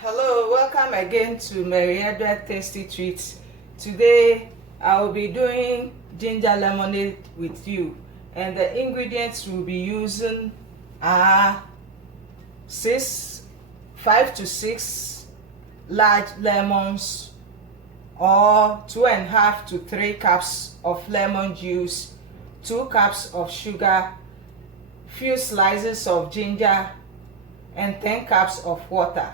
Hello, welcome again to Marietta Tasty Treats. Today I will be doing ginger lemonade with you, and the ingredients we'll be using are 5 to 6 large lemons, or 2.5 to 3 cups of lemon juice, 2 cups of sugar, few slices of ginger, and 10 cups of water.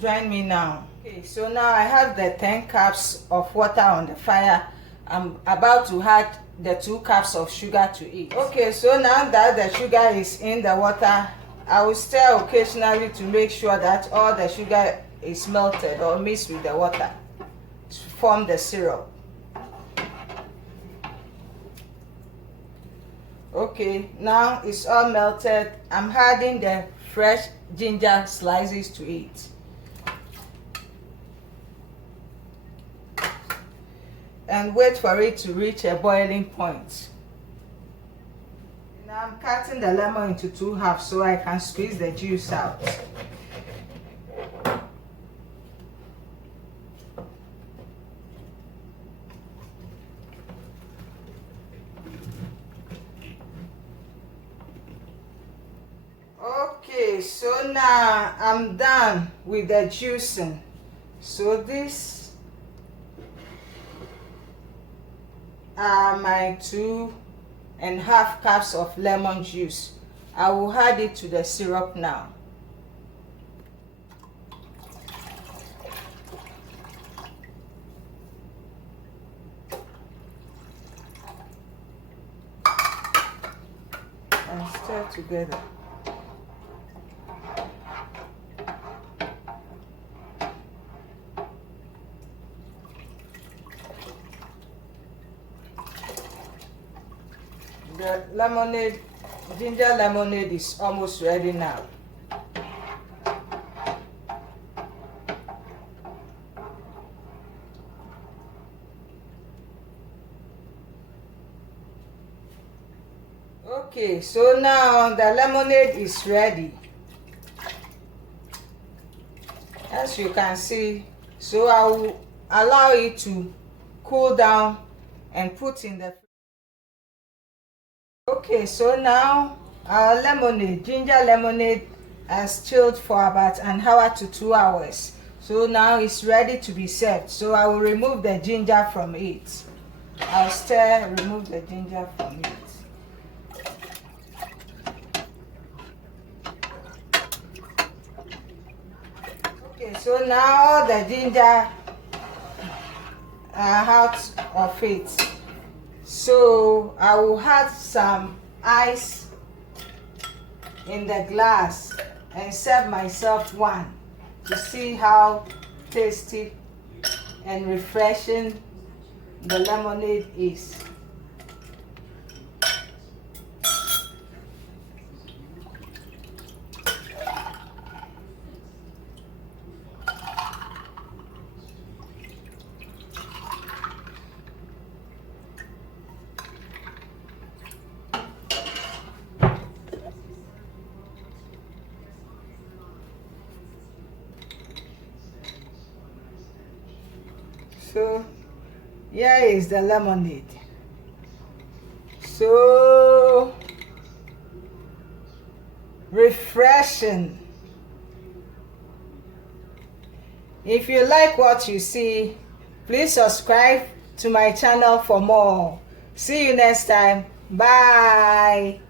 Join me now. Okay, so now I have the 10 cups of water on the fire. I'm about to add the 2 cups of sugar to it. Okay, so now that the sugar is in the water, I will stir occasionally to make sure that all the sugar is melted or mixed with the water to form the syrup. Okay, now it's all melted. I'm adding the fresh ginger slices to it. And wait for it to reach a boiling point. Now I'm cutting the lemon into 2 halves so I can squeeze the juice out. Okay, so now I'm done with the juicing. So this are my 2.5 cups of lemon juice. I will add it to the syrup now. And stir together. The ginger lemonade is almost ready now. Okay, so now the lemonade is ready, as you can see. So I will allow it to cool down and put in the fridge. Okay, so now our ginger lemonade has chilled for about an hour to 2 hours. So now it's ready to be served. So I will remove the ginger from it. I'll stir and remove the ginger from it. Okay, so now all the ginger are out of it. So I will add some ice in the glass and serve myself one to see how tasty and refreshing the lemonade is. So here is the lemonade. So refreshing. If you like what you see, please subscribe to my channel for more. See you next time. Bye.